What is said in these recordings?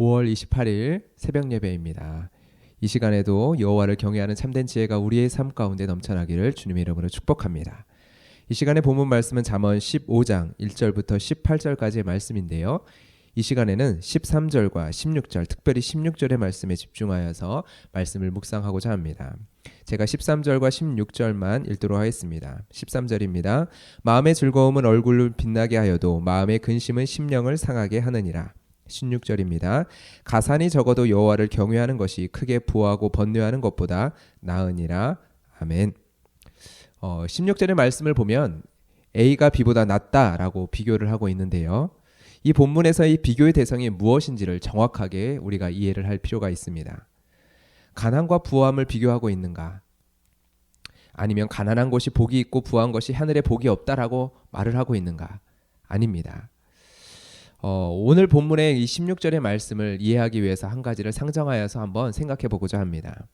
5월 28일 새벽 예배입니다. 이 시간에도 여호와를 경외하는 참된 지혜가 우리의 삶 가운데 넘쳐나기를 주님의 이름으로 축복합니다. 이 시간의 본문 말씀은 잠언 15장 1절부터 18절까지의 말씀인데요. 이 시간에는 13절과 16절, 특별히 16절의 말씀에 집중하여서 말씀을 묵상하고자 합니다. 제가 13절과 16절만 읽도록 하겠습니다. 13절입니다. 마음의 즐거움은 얼굴을 빛나게 하여도 마음의 근심은 심령을 상하게 하느니라. 16절입니다. 가산이 적어도 여호와를 경외하는 것이 크게 부하고 번뇌하는 것보다 나으니라. 아멘. 16절의 말씀을 보면 A가 B보다 낫다라고 비교를 하고 있는데요. 이 본문에서의 비교의 대상이 무엇인지를 정확하게 우리가 이해를 할 필요가 있습니다. 가난과 부함을 비교하고 있는가? 아니면 가난한 것이 복이 있고 부한 것이 하늘에 복이 없다라고 말을 하고 있는가? 아닙니다. 오늘 본문의 이 16절의 말씀을 이해하기 위해서 한 가지를 상정하여서 한번 생각해 보고자 합니다.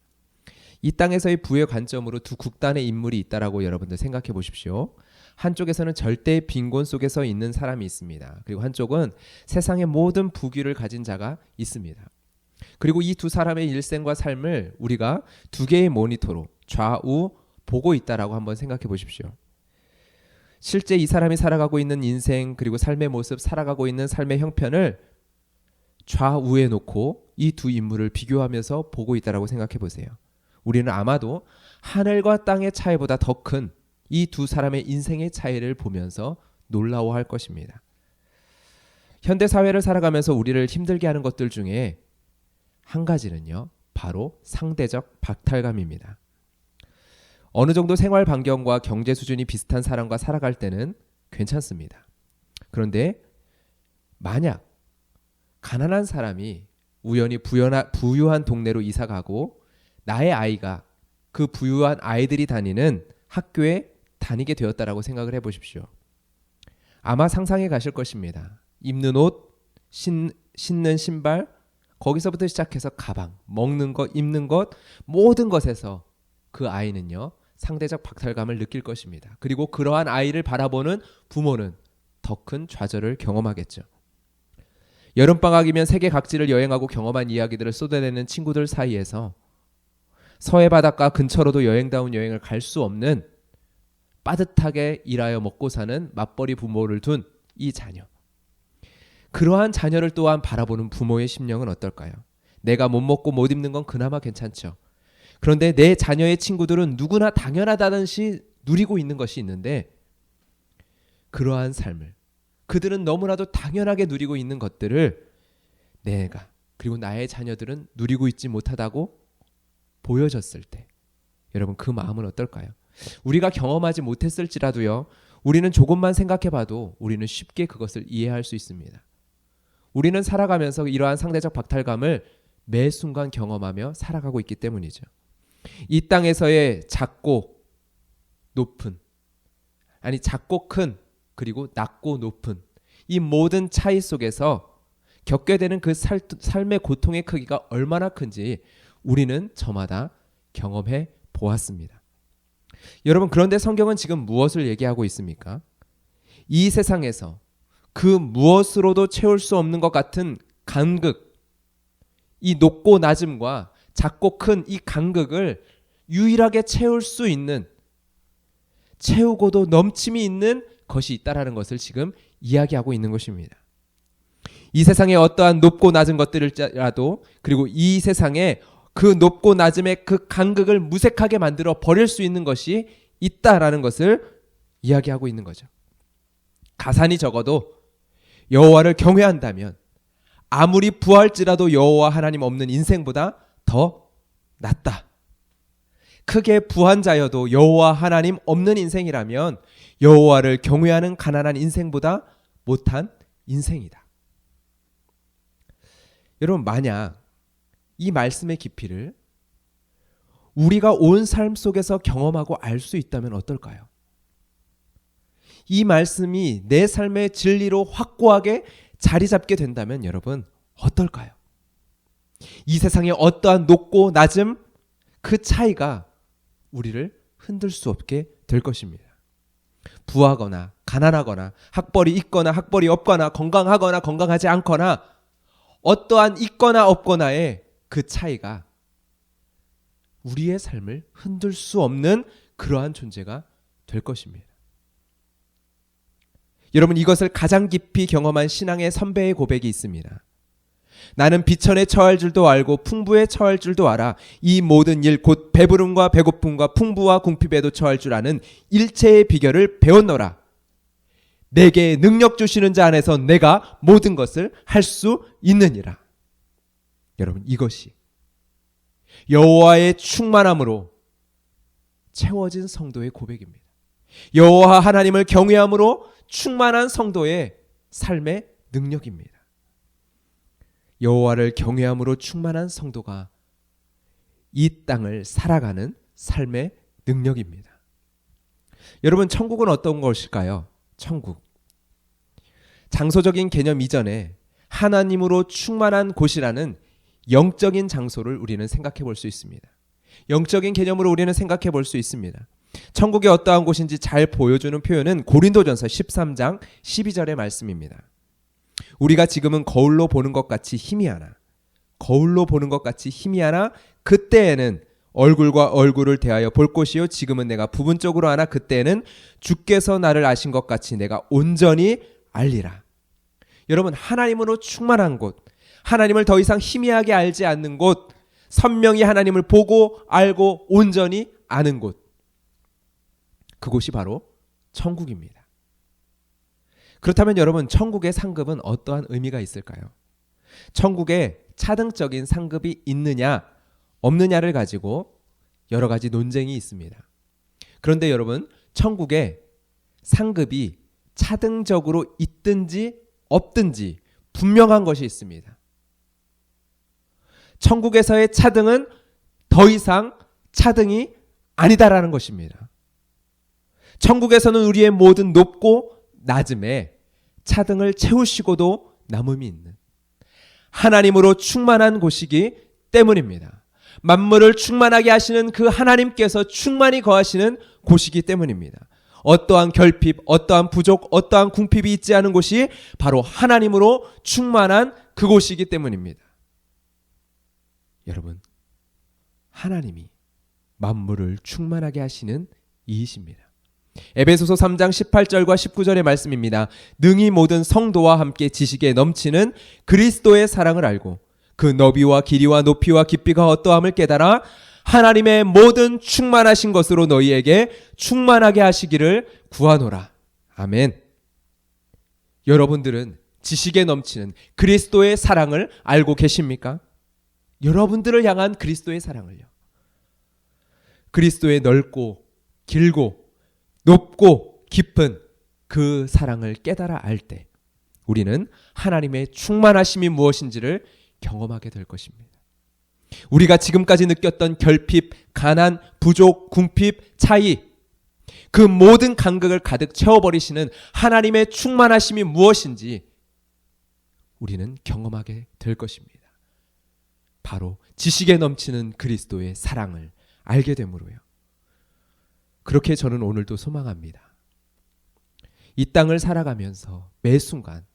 이 땅에서의 부의 관점으로 두 극단의 인물이 있다라고 여러분들 생각해 보십시오. 한쪽에서는 절대의 빈곤 속에 서 있는 사람이 있습니다. 그리고 한쪽은 세상의 모든 부귀를 가진 자가 있습니다. 그리고 이 두 사람의 일생과 삶을 우리가 두 개의 모니터로 좌우 보고 있다라고 한번 생각해 보십시오. 실제 이 사람이 살아가고 있는 인생 그리고 삶의 모습, 살아가고 있는 삶의 형편을 좌우에 놓고 이 두 인물을 비교하면서 보고 있다라고 생각해 보세요. 우리는 아마도 하늘과 땅의 차이보다 더 큰 이 두 사람의 인생의 차이를 보면서 놀라워할 것입니다. 현대 사회를 살아가면서 우리를 힘들게 하는 것들 중에 한 가지는요, 바로 상대적 박탈감입니다. 어느 정도 생활 반경과 경제 수준이 비슷한 사람과 살아갈 때는 괜찮습니다. 그런데 만약 가난한 사람이 우연히 부유한 동네로 이사가고 나의 아이가 그 부유한 아이들이 다니는 학교에 다니게 되었다라고 생각을 해보십시오. 아마 상상해 가실 것입니다. 입는 옷, 신는 신발, 거기서부터 시작해서 가방, 먹는 것, 입는 것, 모든 것에서 그 아이는요, 상대적 박탈감을 느낄 것입니다. 그리고 그러한 아이를 바라보는 부모는 더 큰 좌절을 경험하겠죠. 여름방학이면 세계 각지를 여행하고 경험한 이야기들을 쏟아내는 친구들 사이에서 서해 바닷가 근처로도 여행다운 여행을 갈 수 없는 빠듯하게 일하여 먹고 사는 맞벌이 부모를 둔 이 자녀. 그러한 자녀를 또한 바라보는 부모의 심령은 어떨까요? 내가 못 먹고 못 입는 건 그나마 괜찮죠. 그런데 내 자녀의 친구들은 누구나 당연하다는 시 누리고 있는 것이 있는데 그러한 삶을 그들은 너무나도 당연하게 누리고 있는 것들을 내가 그리고 나의 자녀들은 누리고 있지 못하다고 보여졌을 때 여러분 그 마음은 어떨까요? 우리가 경험하지 못했을지라도요. 우리는 조금만 생각해봐도 우리는 쉽게 그것을 이해할 수 있습니다. 우리는 살아가면서 이러한 상대적 박탈감을 매 순간 경험하며 살아가고 있기 때문이죠. 이 땅에서의 작고 높은 작고 큰 그리고 낮고 높은 이 모든 차이 속에서 겪게 되는 그 삶의 고통의 크기가 얼마나 큰지 우리는 저마다 경험해 보았습니다. 여러분 그런데 성경은 지금 무엇을 얘기하고 있습니까? 이 세상에서 그 무엇으로도 채울 수 없는 것 같은 간극, 이 높고 낮음과 작고 큰 이 간극을 유일하게 채울 수 있는 채우고도 넘침이 있는 것이 있다라는 것을 지금 이야기하고 있는 것입니다. 이 세상에 어떠한 높고 낮은 것들이라도 그리고 이 세상에 그 높고 낮음의 그 간극을 무색하게 만들어 버릴 수 있는 것이 있다라는 것을 이야기하고 있는 거죠. 가산이 적어도 여호와를 경외한다면 아무리 부할지라도 여호와 하나님 없는 인생보다 더 낫다. 크게 부한 자여도 여호와 하나님 없는 인생이라면 여호와를 경외하는 가난한 인생보다 못한 인생이다. 여러분 만약 이 말씀의 깊이를 우리가 온 삶 속에서 경험하고 알 수 있다면 어떨까요? 이 말씀이 내 삶의 진리로 확고하게 자리 잡게 된다면 여러분 어떨까요? 이 세상의 어떠한 높고 낮음 그 차이가 우리를 흔들 수 없게 될 것입니다. 부하거나 가난하거나 학벌이 있거나 학벌이 없거나 건강하거나 건강하지 않거나 어떠한 있거나 없거나의 그 차이가 우리의 삶을 흔들 수 없는 그러한 존재가 될 것입니다. 여러분, 이것을 가장 깊이 경험한 신앙의 선배의 고백이 있습니다. 나는 비천에 처할 줄도 알고 풍부에 처할 줄도 알아. 이 모든 일 곧 배부름과 배고픔과 풍부와 궁핍에도 처할 줄 아는 일체의 비결을 배웠노라. 내게 능력 주시는 자 안에서 내가 모든 것을 할 수 있느니라. 여러분, 이것이 여호와의 충만함으로 채워진 성도의 고백입니다. 여호와 하나님을 경외함으로 충만한 성도의 삶의 능력입니다. 여호와를 경외함으로 충만한 성도가 이 땅을 살아가는 삶의 능력입니다. 여러분, 천국은 어떤 것일까요? 천국. 장소적인 개념 이전에 하나님으로 충만한 곳이라는 영적인 장소를 우리는 생각해 볼 수 있습니다. 영적인 개념으로 우리는 생각해 볼 수 있습니다. 천국이 어떠한 곳인지 잘 보여주는 표현은 고린도전서 13장 12절의 말씀입니다. 우리가 지금은 거울로 보는 것 같이 희미하나 그때에는 얼굴과 얼굴을 대하여 볼 것이요 지금은 내가 부분적으로 하나 그때에는 주께서 나를 아신 것 같이 내가 온전히 알리라. 여러분, 하나님으로 충만한 곳, 하나님을 더 이상 희미하게 알지 않는 곳, 선명히 하나님을 보고 알고 온전히 아는 곳, 그곳이 바로 천국입니다. 그렇다면 여러분, 천국의 상급은 어떠한 의미가 있을까요? 천국에 차등적인 상급이 있느냐 없느냐를 가지고 여러 가지 논쟁이 있습니다. 그런데 여러분, 천국에 상급이 차등적으로 있든지 없든지 분명한 것이 있습니다. 천국에서의 차등은 더 이상 차등이 아니다라는 것입니다. 천국에서는 우리의 모든 높고 낮음에 차등을 채우시고도 남음이 있는 하나님으로 충만한 곳이기 때문입니다. 만물을 충만하게 하시는 그 하나님께서 충만히 거하시는 곳이기 때문입니다. 어떠한 결핍, 어떠한 부족, 어떠한 궁핍이 있지 않은 곳이 바로 하나님으로 충만한 그곳이기 때문입니다. 여러분, 하나님이 만물을 충만하게 하시는 이이십니다. 에베소서 3장 18절과 19절의 말씀입니다. 능히 모든 성도와 함께 지식에 넘치는 그리스도의 사랑을 알고 그 너비와 길이와 높이와 깊이가 어떠함을 깨달아 하나님의 모든 충만하신 것으로 너희에게 충만하게 하시기를 구하노라. 아멘. 여러분들은 지식에 넘치는 그리스도의 사랑을 알고 계십니까? 여러분들을 향한 그리스도의 사랑을요. 그리스도의 넓고 길고 높고 깊은 그 사랑을 깨달아 알 때 우리는 하나님의 충만하심이 무엇인지를 경험하게 될 것입니다. 우리가 지금까지 느꼈던 결핍, 가난, 부족, 궁핍, 차이, 그 모든 간극을 가득 채워버리시는 하나님의 충만하심이 무엇인지 우리는 경험하게 될 것입니다. 바로 지식에 넘치는 그리스도의 사랑을 알게 되므로요. 그렇게 저는 오늘도 소망합니다. 이 땅을 살아가면서 매 순간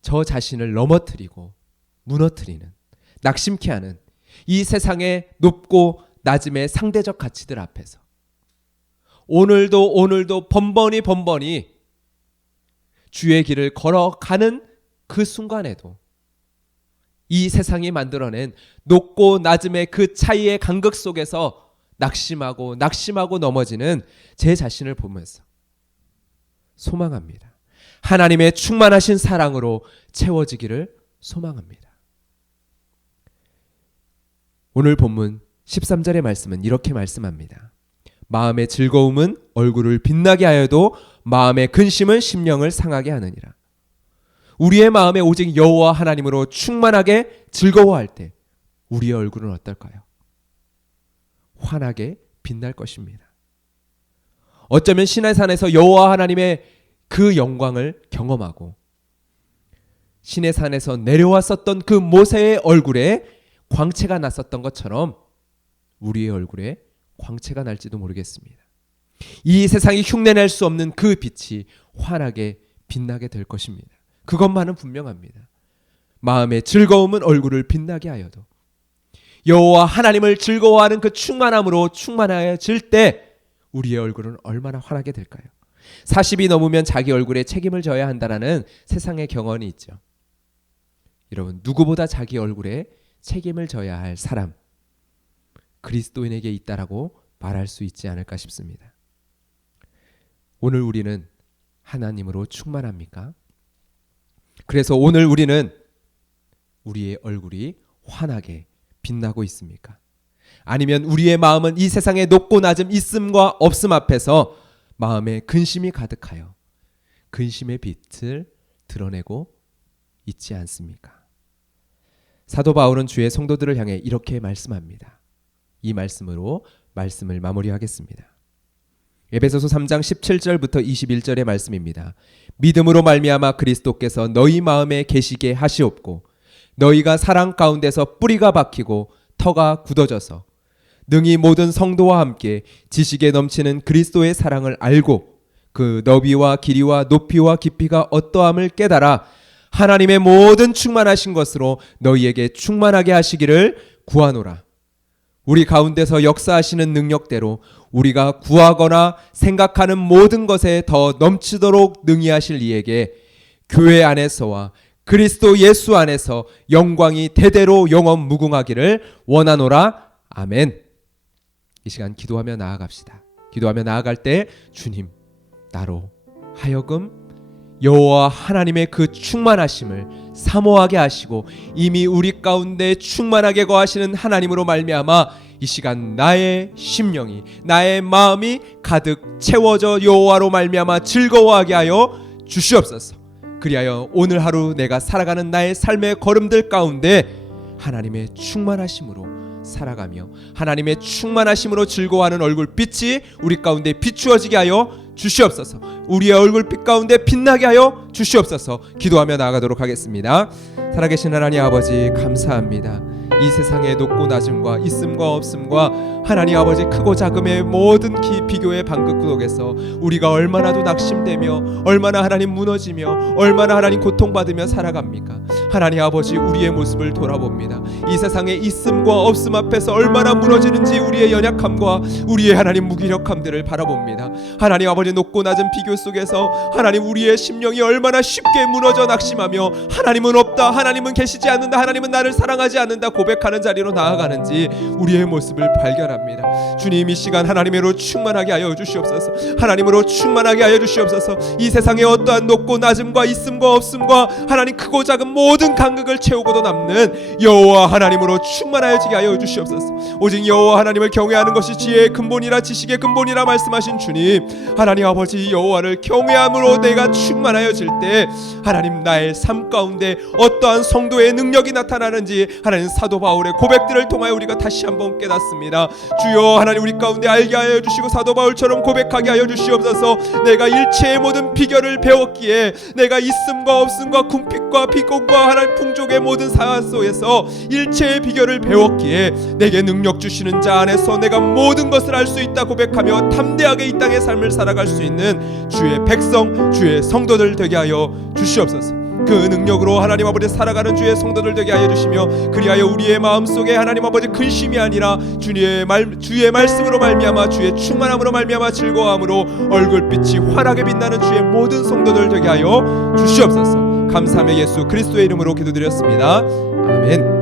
저 자신을 넘어뜨리고 무너뜨리는, 낙심케 하는 이 세상의 높고 낮음의 상대적 가치들 앞에서 오늘도 번번이 주의 길을 걸어가는 그 순간에도 이 세상이 만들어낸 높고 낮음의 그 차이의 간극 속에서 낙심하고 넘어지는 제 자신을 보면서 소망합니다. 하나님의 충만하신 사랑으로 채워지기를 소망합니다. 오늘 본문 13절의 말씀은 이렇게 말씀합니다. 마음의 즐거움은 얼굴을 빛나게 하여도 마음의 근심은 심령을 상하게 하느니라. 우리의 마음에 오직 여호와 하나님으로 충만하게 즐거워할 때 우리의 얼굴은 어떨까요? 환하게 빛날 것입니다. 어쩌면 시내산에서 여호와 하나님의 그 영광을 경험하고 시내산에서 내려왔었던 그 모세의 얼굴에 광채가 났었던 것처럼 우리의 얼굴에 광채가 날지도 모르겠습니다. 이 세상이 흉내낼 수 없는 그 빛이 환하게 빛나게 될 것입니다. 그것만은 분명합니다. 마음의 즐거움은 얼굴을 빛나게 하여도 여호와 하나님을 즐거워하는 그 충만함으로 충만해질 때 우리의 얼굴은 얼마나 환하게 될까요? 40이 넘으면 자기 얼굴에 책임을 져야 한다는 세상의 경언이 있죠. 여러분, 누구보다 자기 얼굴에 책임을 져야 할 사람, 그리스도인에게 있다라고 말할 수 있지 않을까 싶습니다. 오늘 우리는 하나님으로 충만합니까? 그래서 오늘 우리는 우리의 얼굴이 환하게 빛나고 있습니까? 아니면 우리의 마음은 이 세상의 높고 낮음, 있음과 없음 앞에서 마음에 근심이 가득하여 근심의 빛을 드러내고 있지 않습니까? 사도 바울은 주의 성도들을 향해 이렇게 말씀합니다. 이 말씀으로 말씀을 마무리하겠습니다. 에베소서 3장 17절부터 21절의 말씀입니다. 믿음으로 말미암아 그리스도께서 너희 마음에 계시게 하시옵고 너희가 사랑 가운데서 뿌리가 박히고 터가 굳어져서 능히 모든 성도와 함께 지식에 넘치는 그리스도의 사랑을 알고 그 너비와 길이와 높이와 깊이가 어떠함을 깨달아 하나님의 모든 충만하신 것으로 너희에게 충만하게 하시기를 구하노라. 우리 가운데서 역사하시는 능력대로 우리가 구하거나 생각하는 모든 것에 더 넘치도록 능히 하실 이에게 교회 안에서와 그리스도 예수 안에서 영광이 대대로 영원 무궁하기를 원하노라. 아멘. 이 시간 기도하며 나아갑시다. 기도하며 나아갈 때 주님, 나로 하여금 여호와 하나님의 그 충만하심을 사모하게 하시고 이미 우리 가운데 충만하게 거하시는 하나님으로 말미암아 이 시간 나의 심령이, 나의 마음이 가득 채워져 여호와로 말미암아 즐거워하게 하여 주시옵소서. 그리하여 오늘 하루 내가 살아가는 나의 삶의 걸음들 가운데 하나님의 충만하심으로 살아가며 하나님의 충만하심으로 즐거워하는 얼굴빛이 우리 가운데 비추어지게 하여 주시옵소서. 우리의 얼굴빛 가운데 빛나게 하여 주시옵소서. 기도하며 나아가도록 하겠습니다. 살아계신 하나님 아버지, 감사합니다. 이 세상의 높고 낮음과 있음과 없음과 하나님 아버지 크고 작음의 모든 비교의 방긋구독에서 우리가 얼마나도 낙심되며 얼마나 하나님 무너지며 얼마나 하나님 고통받으며 살아갑니까? 하나님 아버지, 우리의 모습을 돌아봅니다. 이 세상의 있음과 없음 앞에서 얼마나 무너지는지 우리의 연약함과 우리의 하나님 무기력함들을 바라봅니다. 하나님 아버지, 높고 낮은 비교 속에서 하나님 우리의 심령이 얼마나 쉽게 무너져 낙심하며 하나님은 없다, 하나님은 계시지 않는다, 하나님은 나를 사랑하지 않는다 고백하는 자리로 나아가는지 우리의 모습을 발견합니다. 주님, 이 시간 하나님으로 충만하게 하여 주시옵소서. 하나님으로 충만하게 하여 주시옵소서. 이 세상에 어떠한 높고 낮음과 있음과 없음과 하나님 크고 작은 모든 간극을 채우고도 남는 여호와 하나님으로 충만하여지게 하여 주시옵소서. 오직 여호와 하나님을 경외하는 것이 지혜의 근본이라 지식의 근본이라 말씀하신 주님, 하나님 아버지, 여호와를 경외함으로 내가 충만하여질 때 하나님 나의 삶 가운데 어떠한 성도의 능력이 나타나는지 하나님 사도 바울의 고백들을 통하여 우리가 다시 한번 깨닫습니다. 주여, 하나님 우리 가운데 알게 하여 주시고 사도 바울처럼 고백하게 하여 주시옵소서. 내가 일체의 모든 비결을 배웠기에 내가 있음과 없음과 궁핍과 비공과 하나님 풍족의 모든 사화 속에서 일체의 비결을 배웠기에 내게 능력 주시는 자 안에서 내가 모든 것을 알 수 있다 고백하며 담대하게 이 땅의 삶을 살아갈 수 있는 주의 백성, 주의 성도들 되게 하여 주시옵소서. 그 능력으로 하나님 아버지 살아가는 주의 성도들 되게 하여 주시며 그리하여 우리의 마음속에 하나님 아버지 근심이 아니라 주의 말씀으로 말미암아 주의 충만함으로 말미암아 즐거움으로 얼굴빛이 환하게 빛나는 주의 모든 성도들 되게 하여 주시옵소서. 감사하며 예수 그리스도의 이름으로 기도드렸습니다. 아멘.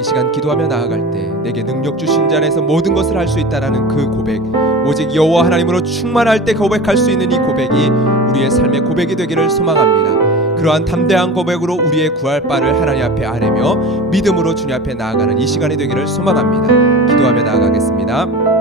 이 시간 기도하며 나아갈 때 내게 능력 주신 자 안에서 모든 것을 할 수 있다라는 그 고백, 오직 여호와 하나님으로 충만할 때 고백할 수 있는 이 고백이 우리의 삶의 고백이 되기를 소망합니다. 그러한 담대한 고백으로 우리의 구할 바를 하나님 앞에 아뢰며 믿음으로 주님 앞에 나아가는 이 시간이 되기를 소망합니다. 기도하며 나아가겠습니다.